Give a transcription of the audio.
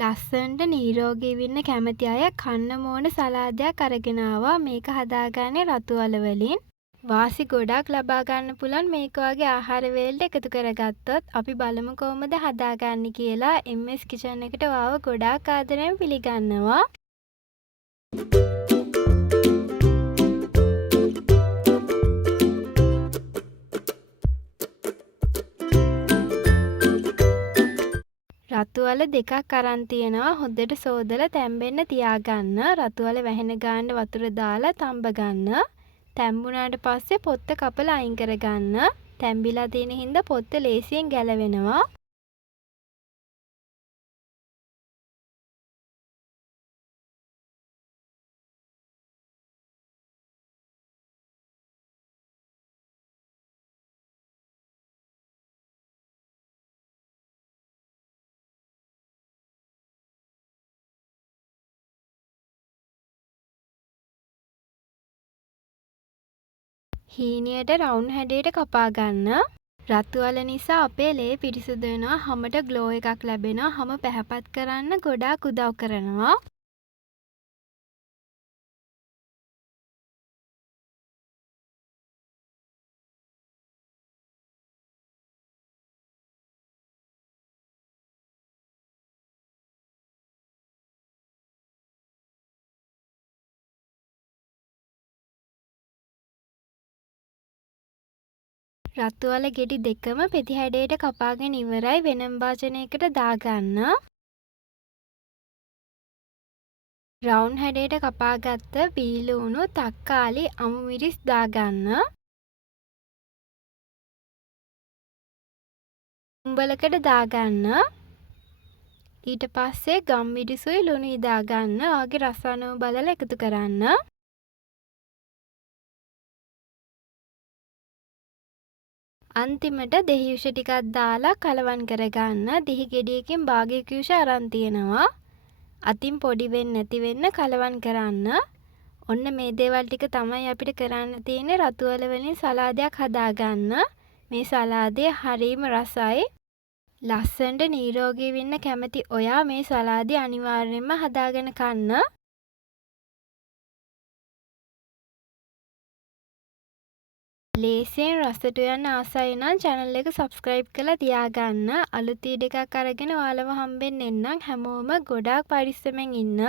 ලස්සනට නිරෝගී වෙන්න කැමති අය කන්න ඕන සලාදයක් අරගෙන ආවා. මේක හදාගන්නේ රතු අල වලින්. වාසි ගොඩක් ලබා ගන්න පුළුවන් මේක වගේ ආහාර වේලට එකතු කරගත්තොත්. අපි බලමු කොහොමද හදාගන්නේ කියලා. MS කිචන් එකට ආව ගොඩාක් ආදරෙන් පිළිගන්නවා. රතු අල දෙකක් අරන් තියෙනවා. හොඳට සෝදලා තැම්බෙන්න තියාගන්න. රතු අල වැහෙන ගාන වතුර දාලා තඹ ගන්න. තැම්බුණාට පස්සේ පොත්ත කපලා අයින් කරගන්න. තැම්බිලා තියෙන හින්දා පොත්ත ලේසියෙන් ගැලවෙනවා. හීනියට රවුන්ඩ් හැඩයට කපා ගන්න. රතු අල නිසා අපේ ලේ පිරිසුදු වෙනවා. හමට ග්ලෝ එකක් ලැබෙනවා. හම පැහැපත් කරන්න ගොඩාක් උදව් කරනවා. රතු අල ගෙඩි දෙකම පෙති හැඩයට කපාගෙන ඉවරයි. වෙනම භාජනයකට දාගන්න. රවුන්ඩ් හැඩයට කපාගත්ත බීලුණු තක්කාලි අමු මිරිස් දාගන්න. උඹලකට දාගන්න. ඊට පස්සේ ගම්මිරිසුයි ලුණුයි දාගන්න. ඔයාගේ රස අනුව බලලා එකතු කරන්න. අන්තිමට දෙහි යුෂ ටිකක් දාලා කලවම් කරගන්න. දෙහි ගෙඩියකින් භාගයක යුෂ අරන් තියෙනවා. අතින් පොඩි වෙන්නේ නැති වෙන්න කලවම් කරන්න. ඔන්න මේ දේවල් ටික තමයි අපිට කරන්න තියෙන්නේ රතු අල වලින් සලාදයක් හදාගන්න. මේ සලාදය හරිම රසයි. ලස්සනට නිරෝගී වෙන්න කැමති ඔයා මේ සලාදය අනිවාර්යයෙන්ම හදාගෙන කන්න. ලේසියෙන් රසට යන ආසයි නම් channel එක subscribe කරලා තියාගන්න. අලුත් වීඩියෝ එකක් අරගෙන ඔයාලව හම්බෙන්න එන්නම්. හැමෝම ගොඩාක් පරිස්සමෙන් ඉන්න.